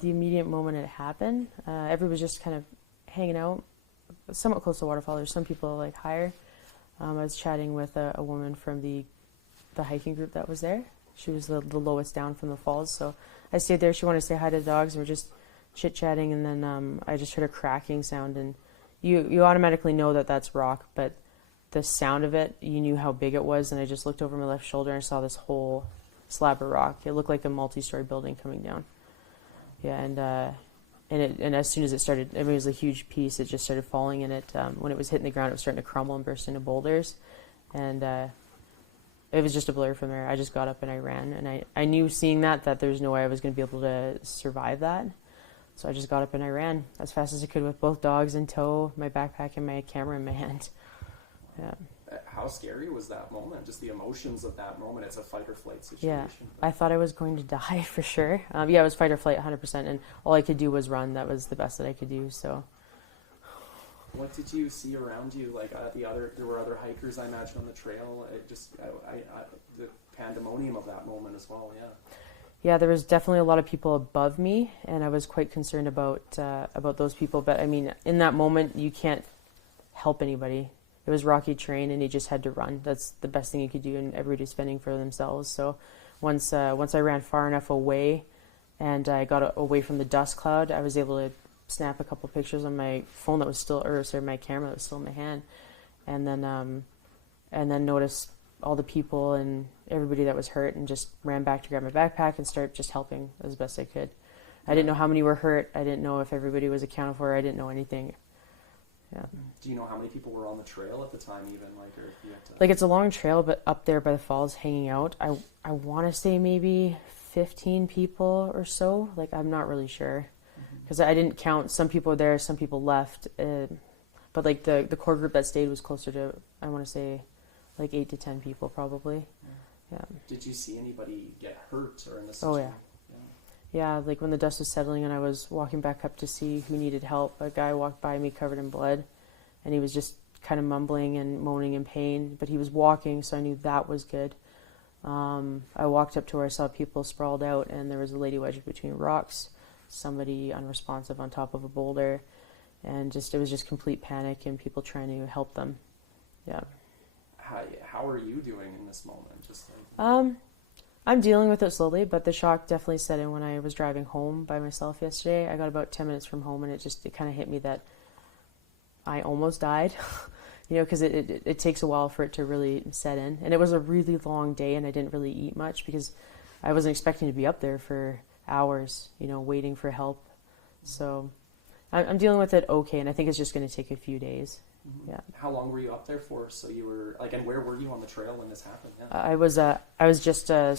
the immediate moment it happened, everybody was just kind of hanging out, somewhat close to the waterfall. There's some people like higher. I was chatting with a woman from the hiking group that was there. She was the lowest down from the falls, so I stayed there. She wanted to say hi to the dogs, and we're just chit-chatting, and then I just heard a cracking sound, and you automatically know that that's rock, but the sound of it, you knew how big it was, and I just looked over my left shoulder and I saw this whole slab of rock. It looked like a multi-story building coming down. Yeah, and as soon as it started, I mean, it was a huge piece. It just started falling, and when it was hitting the ground, it was starting to crumble and burst into boulders, and it was just a blur from there. I just got up and I ran, and I knew seeing that there's no way I was going to be able to survive that. So I just got up and I ran as fast as I could with both dogs in tow, my backpack and my camera in my hand. Yeah. How scary was that moment? Just the emotions of that moment. It's a fight or flight situation. Yeah, I thought I was going to die for sure. Yeah, it was fight or flight 100%, and all I could do was run. That was the best that I could do, so. What did you see around you? Like there were other hikers, I imagine, on the trail. It just, the pandemonium of that moment as well. Yeah. Yeah, there was definitely a lot of people above me, and I was quite concerned about those people. But I mean, in that moment, you can't help anybody. It was rocky terrain, and you just had to run. That's the best thing you could do, and everybody's fending for themselves. So once I ran far enough away, and I got away from the dust cloud, I was able to snap a couple pictures on my phone that was still, my camera that was still in my hand, and then noticed all the people and everybody that was hurt, and just ran back to grab my backpack and start just helping as best I could. I didn't know how many were hurt. I didn't know if everybody was accounted for. I didn't know anything. Yeah. Do you know how many people were on the trail at the time, even or if you had to... Like, it's a long trail, but up there by the falls, hanging out, I want to say maybe 15 people or so. Like, I'm not really sure, because I didn't count. Some people were there, some people left, but like the core group that stayed was closer to, I want to say, like 8 to 10 people probably. Yeah. Did you see anybody get hurt or in the situation? Oh yeah. Yeah, like when the dust was settling and I was walking back up to see who needed help, a guy walked by me covered in blood, and he was just kind of mumbling and moaning in pain, but he was walking, so I knew that was good. I walked up to where I saw people sprawled out, and there was a lady wedged between rocks, somebody unresponsive on top of a boulder, and it was just complete panic and people trying to help them. Yeah. How are you doing in this moment? Just like... I'm dealing with it slowly, but the shock definitely set in when I was driving home by myself yesterday. I got about 10 minutes from home, and it kind of hit me that I almost died, because it takes a while for it to really set in. And it was a really long day, and I didn't really eat much because I wasn't expecting to be up there for hours, waiting for help. So I'm dealing with it okay, and I think it's just going to take a few days. Yeah. How long were you up there for? So you were and where were you on the trail when this happened? Yeah. I was just down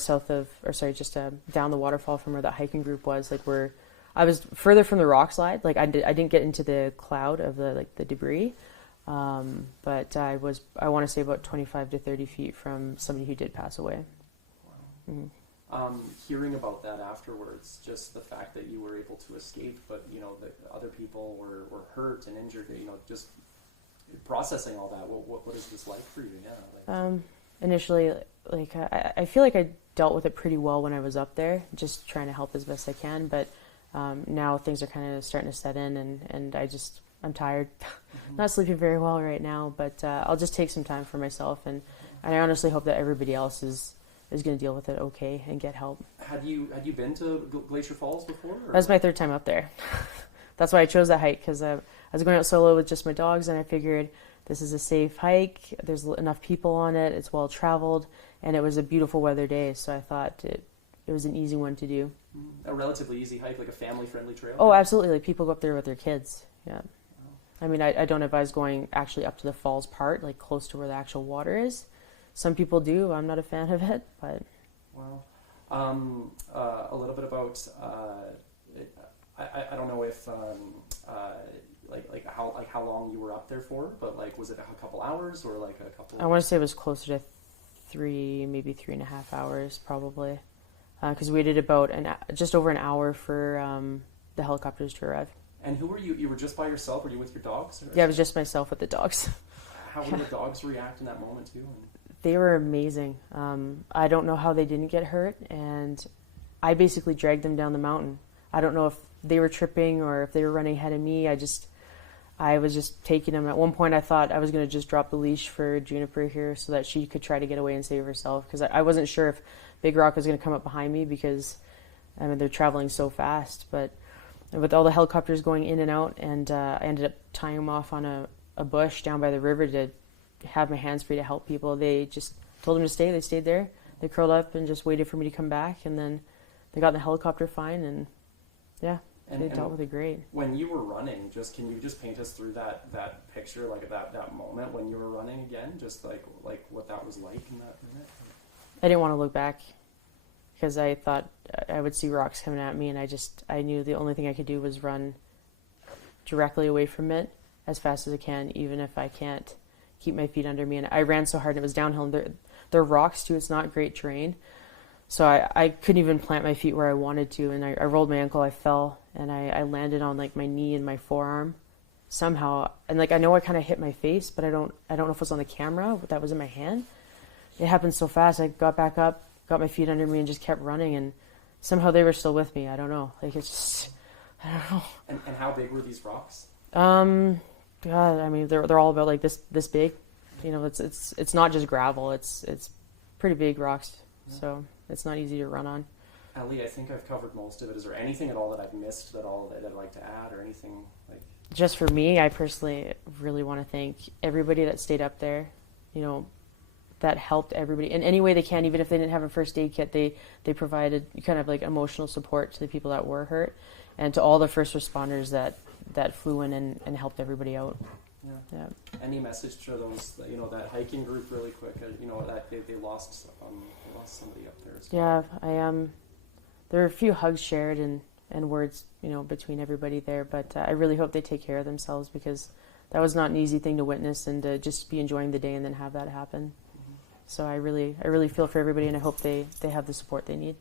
the waterfall from where that hiking group was. I was further from the rockslide. Like I didn't get into the cloud of the debris, but I want to say about 25 to 30 feet from somebody who did pass away. Wow. Mm-hmm. Hearing about that afterwards, just the fact that you were able to escape, but that other people were hurt and injured, just processing all that, what is this like for you? Yeah. Initially, I feel like I dealt with it pretty well when I was up there, just trying to help as best I can. But now things are kind of starting to set in, and I'm tired. Not sleeping very well right now, but I'll just take some time for myself, and I honestly hope that everybody else is going to deal with it okay and get help. Had you been to Glacier Falls before? Or? That was my third time up there. That's why I chose that hike, because I was going out solo with just my dogs, and I figured this is a safe hike. There's enough people on it. It's well traveled, and it was a beautiful weather day, so I thought it was an easy one to do. A relatively easy hike, like a family-friendly trail? Oh, absolutely. Like people go up there with their kids. Yeah. Wow. I mean, I don't advise going actually up to the falls part, like close to where the actual water is. Some people do. I'm not a fan of it, but... Wow. A little bit about... I don't know if how long you were up there for, but was it a couple hours or a couple? I want to say it was closer to maybe 3.5 hours probably, because we waited about just over an hour for the helicopters to arrive. And who were you? You were just by yourself? Were you with your dogs? Yeah, it was just myself with the dogs. How would the dogs react in that moment too? They were amazing. I don't know how they didn't get hurt, and I basically dragged them down the mountain. I don't know if they were tripping or if they were running ahead of me. I was just taking them. At one point, I thought I was going to just drop the leash for Juniper here so that she could try to get away and save herself, because I wasn't sure if Big Rock was going to come up behind me, because I mean they're traveling so fast. But with all the helicopters going in and out, and I ended up tying them off on a bush down by the river to have my hands free to help people. They just told them to stay. They stayed there. They curled up and just waited for me to come back, and then they got in the helicopter fine, and yeah. They dealt with it great. When you were running, can you just paint us through that picture, like that moment when you were running again, just like what that was like in that minute? I didn't want to look back because I thought I would see rocks coming at me, and I knew the only thing I could do was run directly away from it as fast as I can, even if I can't keep my feet under me. And I ran so hard, and it was downhill. And they're rocks too. It's not great terrain. So I couldn't even plant my feet where I wanted to, and I rolled my ankle, I fell, and I landed on like my knee and my forearm somehow. And like I know I kind of hit my face, but I don't know if it was on the camera, but that was in my hand. It happened so fast. I got back up, got my feet under me, and just kept running, and somehow they were still with me. I don't know. Like it's just, I don't know. And how big were these rocks? God, I mean they're all about like this big. You know, it's not just gravel. It's pretty big rocks. Yeah. So it's not easy to run on. Ali, I think I've covered most of it. Is there anything at all that I've missed that I'd like to add, or anything like? Just for me, I personally really want to thank everybody that stayed up there. You know, that helped everybody in any way they can. Even if they didn't have a first aid kit, they provided kind of like emotional support to the people that were hurt, and to all the first responders that flew in and helped everybody out. Yeah. Any message to those, that hiking group, really quick? That they lost somebody up there. Yeah, there were a few hugs shared and words, between everybody there. But I really hope they take care of themselves, because that was not an easy thing to witness, and to just be enjoying the day and then have that happen. Mm-hmm. So I really feel for everybody, and I hope they have the support they need.